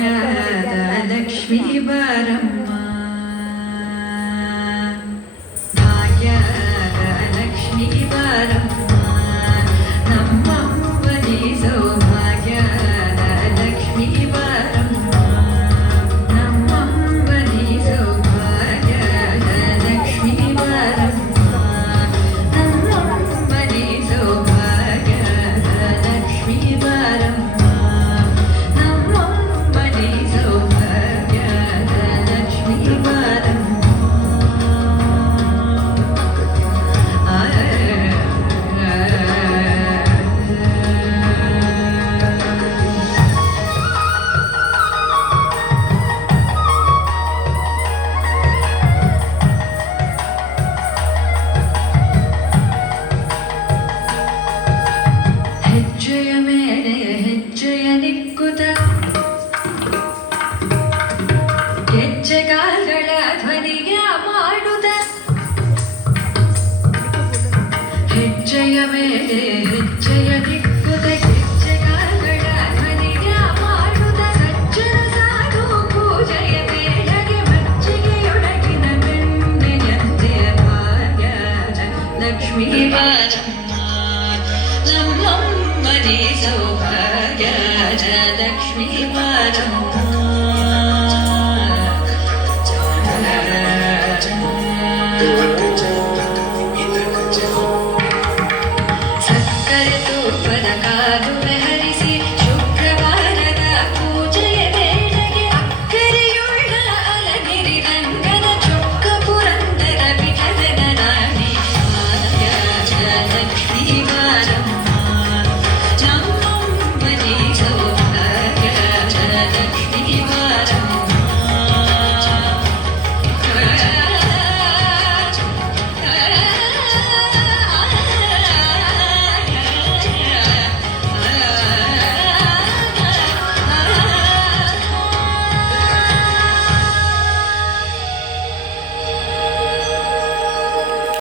ಭಾಗ್ಯದ ಲಕ್ಷ್ಮೀ ಬಾರಮ್ಮ ಭಾಗ್ಯದ ಲಕ್ಷ್ಮೀ ಬಾರಮ್ಮ ನಮ್ಮಮ್ಮನಿ ಸೌಭಾಗ್ಯದ ಲಕ್ಷ್ಮೀ ಬಾರಮ್ಮ ನಮ್ಮಮ್ಮನಿ ಸೌಭಾಗ್ಯದ ಲಕ್ಷ್ಮೀ ಬಾರಮ್ಮ ನಮ್ಮಮ್ಮನಿ ಸೌಭಾಗ್ಯದ ಲಕ್ಷ್ಮೀ ಬಾರಮ್ಮ ಹೆಜ್ಜೆಯ ಮೇಲೆ ಹೆಜ್ಜೆಯ ನಿಕ್ಕುತ ಹೆಜ್ಜೆಗಾಲ್ಗಳ ಧ್ವನಿಯ ಮಾಡುತ್ತ ಹೆಜ್ಜೆಯ ಮೇಲೆ ಹೆಜ್ಜೆಯ ನಿಕ್ಕುತ ಹೆಜ್ಜೆಗಾಲ್ಗಳ ಧ್ವನಿಯ ಮಾಡುತ್ತ ಸಜ್ಜನ ಸಾಧು ಪೂಜೆಯ ವೇಳೆಗೆ ಮಜ್ಜಿಗೆಯೊಳಗಿನ ಬೆಣ್ಣೆಯಂತೆ ಭಾಗ್ಯದ ಲಕ್ಷ್ಮೀ ಬಾರಮ್ಮ ನಮ್ಮಮ್ಮನಿ ಸೌಭಾಗ್ಯದ ಲಕ್ಷ್ಮೀ ಬಾರಮ್ಮ